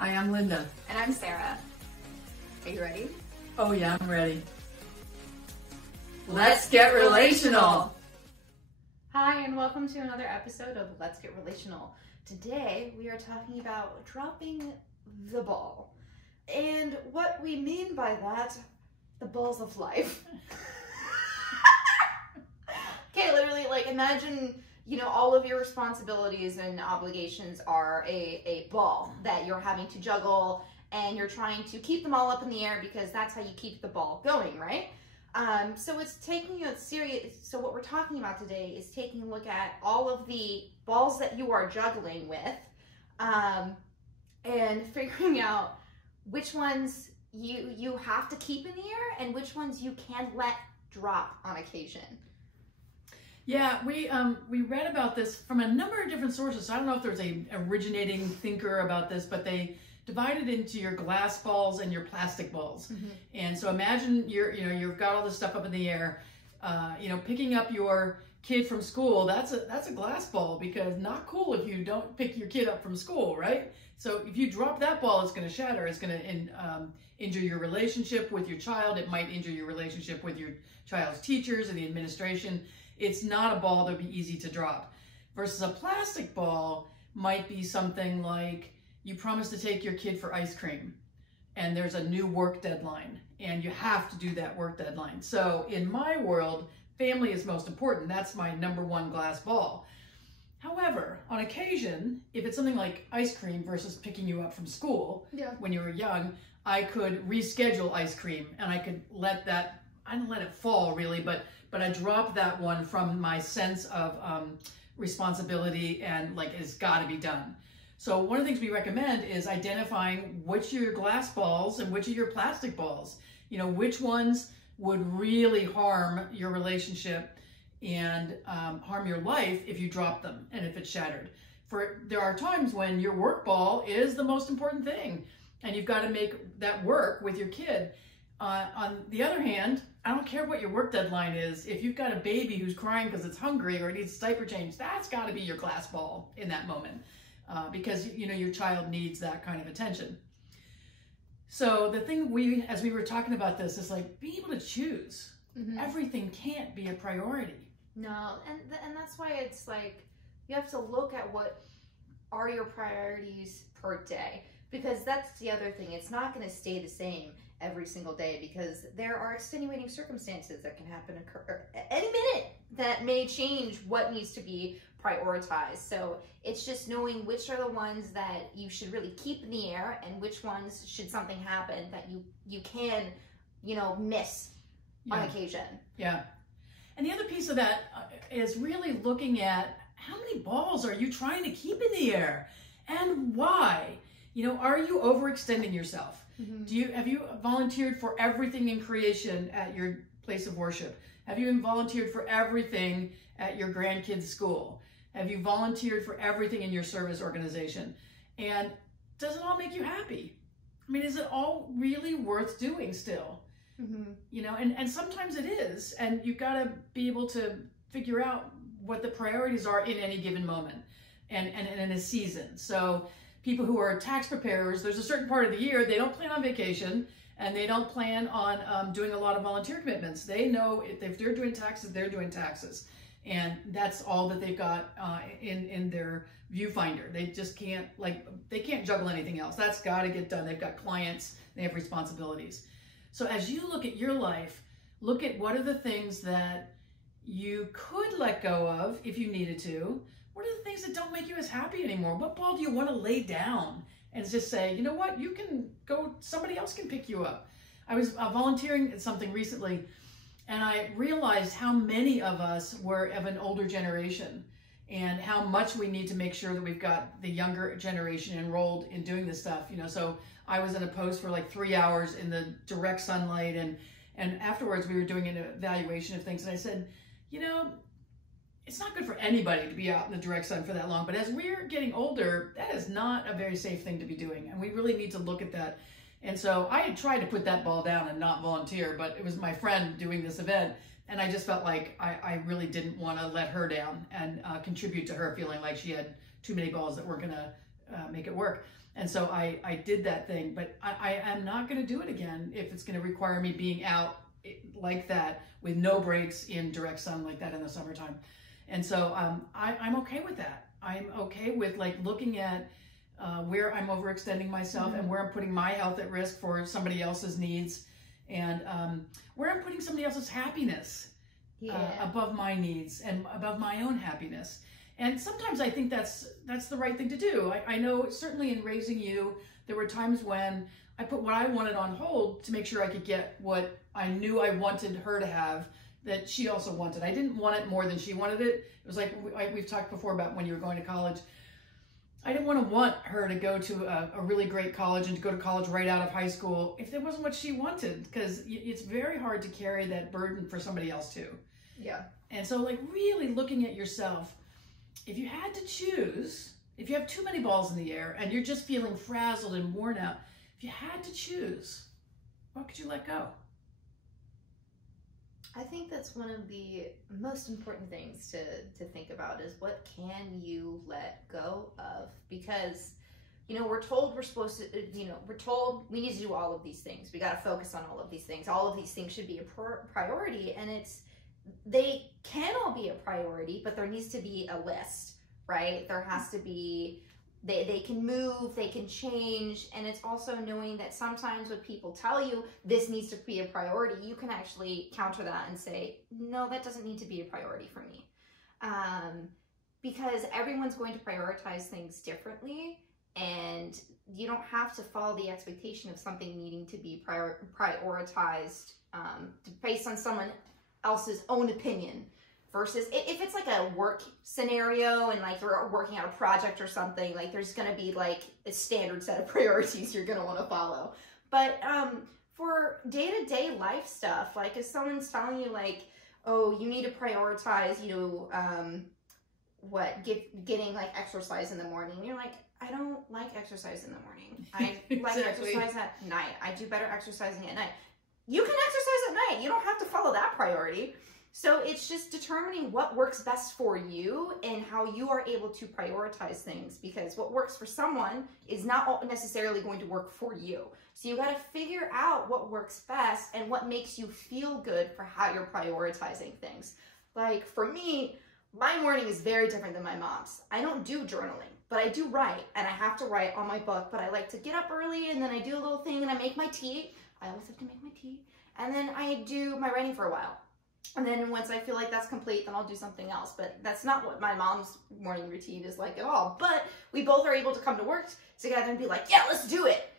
Hi, I'm Linda. And I'm Sarah. Are you ready? Oh yeah, I'm ready. Let's get relational. Hi, and welcome to another episode of Let's Get Relational. Today, we are talking about dropping the ball. And what we mean by that, the balls of life. Okay, literally, like, imagine, all of your responsibilities and obligations are a ball that you're having to juggle, and you're trying to keep them all up in the air because that's how you keep the ball going, right? So it's taking it serious. So what we're talking about today is taking a look at all of the balls that you are juggling with, and figuring out which ones you have to keep in the air and which ones you can let drop on occasion. Yeah, we read about this from a number of different sources. So I don't know if there's a originating thinker about this, but they divided into your glass balls and your plastic balls. Mm-hmm. And so imagine you've got all this stuff up in the air. Picking up your kid from school, that's a glass ball, because not cool if you don't pick your kid up from school, right? So if you drop that ball, it's going to shatter. It's going to injure your relationship with your child. It might injure your relationship with your child's teachers and the administration. It's not a ball that would be easy to drop. Versus a plastic ball might be something like you promise to take your kid for ice cream and there's a new work deadline and you have to do that work deadline. So in my world, family is most important. That's my number one glass ball. However, on occasion, if it's something like ice cream versus picking you up from school when you were young, I could reschedule ice cream and I could let that, I don't let it fall really, but I dropped that one from my sense of responsibility and like it's got to be done. So one of the things we recommend is identifying which are your glass balls and which are your plastic balls. Which ones would really harm your relationship and harm your life if you drop them and if it's shattered. There are times when your work ball is the most important thing and you've got to make that work with your kid. On the other hand, I don't care what your work deadline is. If you've got a baby who's crying because it's hungry or needs diaper change, that's got to be your glass ball in that moment, because your child needs that kind of attention. So the thing as we were talking about this, is like being able to choose. Mm-hmm. Everything can't be a priority. No, and that's why it's like you have to look at what are your priorities per day, because that's the other thing. It's not going to stay the same every single day, because there are extenuating circumstances that can happen any minute that may change what needs to be prioritized. So it's just knowing which are the ones that you should really keep in the air and which ones, should something happen, that you can miss on occasion. Yeah. And the other piece of that is really looking at how many balls are you trying to keep in the air and why? Are you overextending yourself? Mm-hmm. Have you volunteered for everything in creation at your place of worship? Have you volunteered for everything at your grandkids' school? Have you volunteered for everything in your service organization? And does it all make you happy? I mean, is it all really worth doing still? Mm-hmm. And sometimes it is. And you've got to be able to figure out what the priorities are in any given moment and in a season. So people who are tax preparers, there's a certain part of the year they don't plan on vacation and they don't plan on doing a lot of volunteer commitments. They know if they're doing taxes, they're doing taxes. And that's all that they've got in their viewfinder. They just can't, they can't juggle anything else. That's got to get done. They've got clients, they have responsibilities. So as you look at your life, look at what are the things that you could let go of if you needed to. What are the things that don't make you as happy anymore? What ball do you want to lay down and just say, you know what, you can go, somebody else can pick you up. I was volunteering at something recently, and I realized how many of us were of an older generation and how much we need to make sure that we've got the younger generation enrolled in doing this stuff. So I was in a post for like 3 hours in the direct sunlight, and afterwards we were doing an evaluation of things, and I said, it's not good for anybody to be out in the direct sun for that long, but as we're getting older, that is not a very safe thing to be doing, and we really need to look at that. And so I had tried to put that ball down and not volunteer, but it was my friend doing this event, and I just felt like I really didn't want to let her down and contribute to her feeling like she had too many balls that weren't going to make it work. And so I did that thing, but I am not going to do it again if it's going to require me being out like that with no breaks in direct sun like that in the summertime. And so I'm okay with that. I'm okay with like looking at where I'm overextending myself and where I'm putting my health at risk for somebody else's needs, and where I'm putting somebody else's happiness above my needs and above my own happiness. And sometimes I think that's the right thing to do. I know certainly in raising you, there were times when I put what I wanted on hold to make sure I could get what I knew I wanted her to have that she also wanted. I didn't want it more than she wanted it. It was like we've talked before about when you were going to college. I didn't want her to go to a really great college and to go to college right out of high school if it wasn't what she wanted, because it's very hard to carry that burden for somebody else too. Yeah. And so like really looking at yourself, if you had to choose, if you have too many balls in the air and you're just feeling frazzled and worn out, if you had to choose, what could you let go? I think that's one of the most important things to think about is what can you let go of? Because, you know, we're told we're supposed to, we're told we need to do all of these things. We got to focus on all of these things. All of these things should be a priority, and they can all be a priority, but there needs to be a list, right? There has to be, they can move, they can change, and it's also knowing that sometimes when people tell you this needs to be a priority, you can actually counter that and say, no, that doesn't need to be a priority for me. Because everyone's going to prioritize things differently, and you don't have to follow the expectation of something needing to be prioritized based on someone else's own opinion. Versus if it's like a work scenario and like you're working on a project or something, like there's going to be like a standard set of priorities you're going to want to follow. But for day-to-day life stuff, like if someone's telling you like, oh, you need to prioritize, getting like exercise in the morning. You're like, I don't like exercise in the morning. I like exercise at night. I do better exercising at night. You can exercise at night. You don't have to follow that priority. So it's just determining what works best for you and how you are able to prioritize things, because what works for someone is not necessarily going to work for you. So you got to figure out what works best and what makes you feel good for how you're prioritizing things. Like for me, my morning is very different than my mom's. I don't do journaling, but I do write, and I have to write on my book, but I like to get up early and then I do a little thing and I make my tea. I always have to make my tea. And then I do my writing for a while. And then once I feel like that's complete, then I'll do something else. But that's not what my mom's morning routine is like at all. But we both are able to come to work together and be like, yeah, let's do it.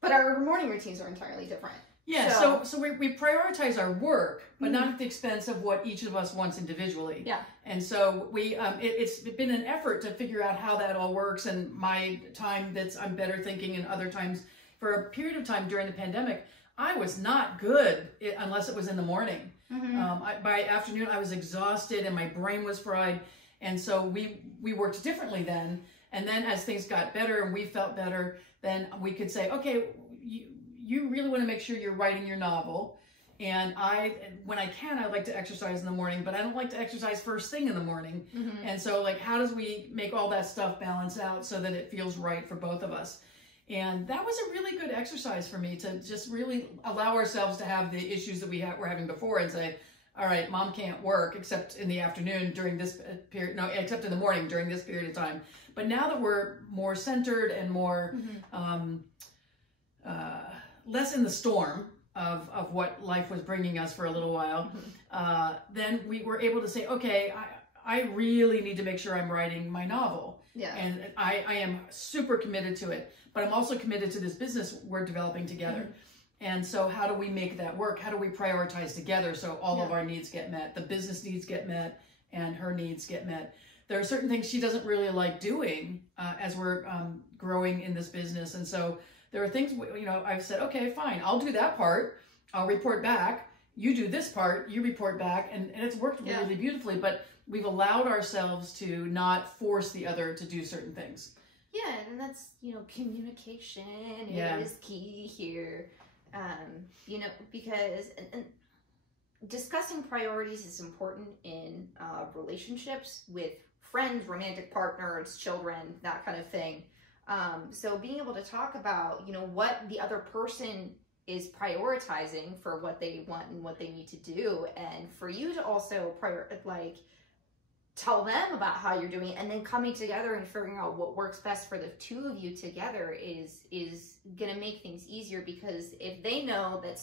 But our morning routines are entirely different. Yeah, so we prioritize our work, but not at the expense of what each of us wants individually. Yeah. And so it's been an effort to figure out how that all works, and my time I'm better thinking, and other times for a period of time during the pandemic, I was not good unless it was in the morning. By afternoon, I was exhausted and my brain was fried. And so we worked differently then. And then as things got better and we felt better, then we could say, okay, you really want to make sure you're writing your novel. And when I can, I like to exercise in the morning, but I don't like to exercise first thing in the morning. And so like, how does we make all that stuff balance out so that it feels right for both of us? And that was a really good exercise for me, to just really allow ourselves to have the issues that were having before and say, all right, mom can't work except in the afternoon during this period, no, except in the morning during this period of time. But now that we're more centered and more, less in the storm of what life was bringing us for a little while, then we were able to say, okay, I really need to make sure I'm writing my novel. Yeah. And I am super committed to it, but I'm also committed to this business we're developing together. And so how do we make that work? How do we prioritize together so all of our needs get met? The business needs get met and her needs get met. There are certain things she doesn't really like doing as we're growing in this business. And so there are things, I've said, okay, fine, I'll do that part. I'll report back. You do this part, you report back. And it's worked really beautifully, but we've allowed ourselves to not force the other to do certain things. Yeah, and that's, communication is key here. Because and discussing priorities is important in relationships with friends, romantic partners, children, that kind of thing. So being able to talk about, you know, what the other person is prioritizing for what they want and what they need to do, and for you to also tell them about how you're doing it, and then coming together and figuring out what works best for the two of you together is gonna make things easier. Because if they know that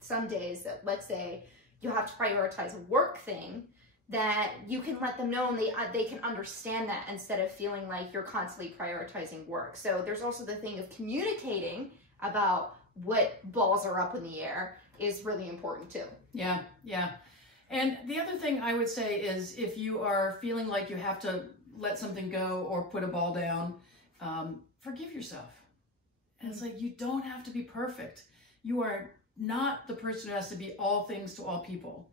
some days that, let's say, you have to prioritize a work thing, that you can let them know, and they can understand that, instead of feeling like you're constantly prioritizing work. So there's also the thing of communicating about what balls are up in the air is really important too. Yeah, yeah. And the other thing I would say is, if you are feeling like you have to let something go or put a ball down, forgive yourself. And it's like, you don't have to be perfect. You are not the person who has to be all things to all people.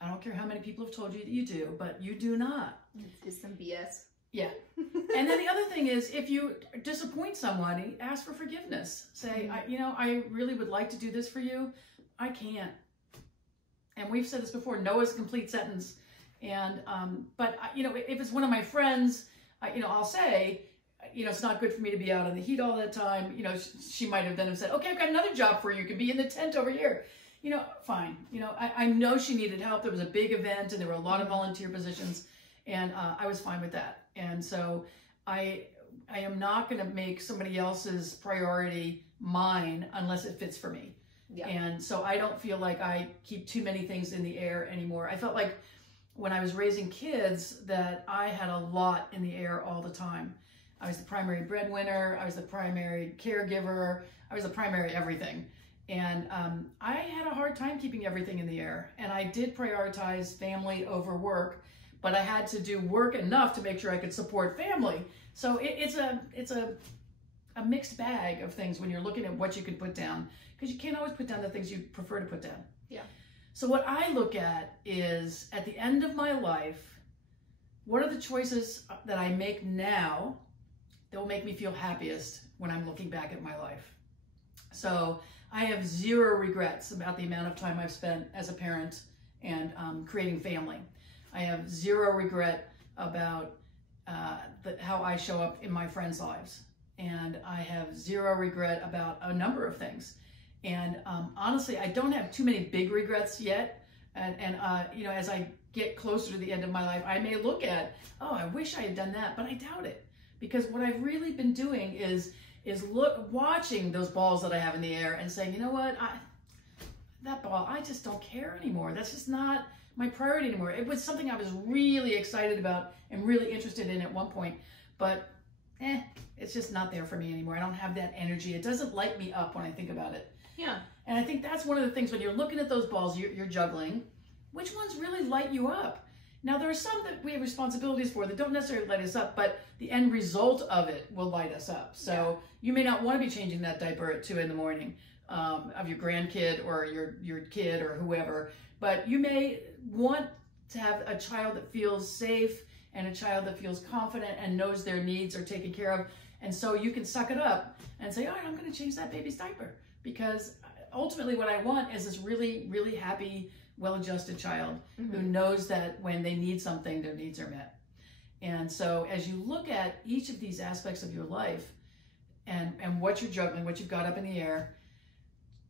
I don't care how many people have told you that you do, but you do not. It's some BS. Yeah. And then the other thing is, if you disappoint somebody, ask for forgiveness. Say, I really would like to do this for you. I can't. And we've said this before, no is a complete sentence. And, but if it's one of my friends, I'll say, it's not good for me to be out in the heat all the time. She might have then said, okay, I've got another job for you. You can be in the tent over here. Fine. I know she needed help. There was a big event and there were a lot of volunteer positions, and I was fine with that. And so I am not going to make somebody else's priority mine unless it fits for me. Yeah. And so I don't feel like I keep too many things in the air anymore. I felt like when I was raising kids that I had a lot in the air all the time. I was the primary breadwinner. I was the primary caregiver. I was the primary everything. And I had a hard time keeping everything in the air. And I did prioritize family over work, but I had to do work enough to make sure I could support family. So it's a mixed bag of things when you're looking at what you can put down, because you can't always put down the things you prefer to put down. Yeah. So what I look at is, at the end of my life, what are the choices that I make now that will make me feel happiest when I'm looking back at my life? So I have zero regrets about the amount of time I've spent as a parent and creating family. I have zero regret about how I show up in my friends' lives. And I have zero regret about a number of things. And honestly, I don't have too many big regrets yet. And as I get closer to the end of my life, I may look at, oh, I wish I had done that, but I doubt it. Because what I've really been doing is watching those balls that I have in the air and saying, you know what, that ball, I just don't care anymore. That's just not my priority anymore. It was something I was really excited about and really interested in at one point, but it's just not there for me anymore. I don't have that energy. It doesn't light me up when I think about it. Yeah. And I think that's one of the things when you're looking at those balls you're juggling, which ones really light you up? Now, there are some that we have responsibilities for that don't necessarily light us up, but the end result of it will light us up. So you may not want to be changing that diaper at 2 in the morning of your grandkid or your kid or whoever, but you may want to have a child that feels safe and a child that feels confident and knows their needs are taken care of. And so you can suck it up and say, all right, I'm going to change that baby's diaper, because ultimately what I want is this really, really happy, well-adjusted child who knows that when they need something, their needs are met. And so as you look at each of these aspects of your life and what you're juggling, what you've got up in the air,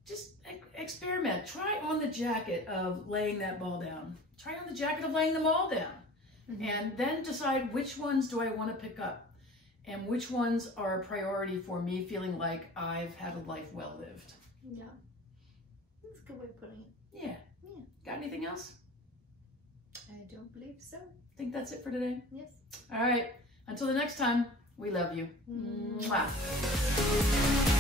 just experiment. Try on the jacket of laying that ball down. Try on the jacket of laying them all down. And then decide, which ones do I want to pick up? And which ones are a priority for me feeling like I've had a life well lived? Yeah. That's a good way of putting it. Yeah. Got anything else? I don't believe so. Think that's it for today? Yes. All right. Until the next time, we love you. Mwah. Mwah.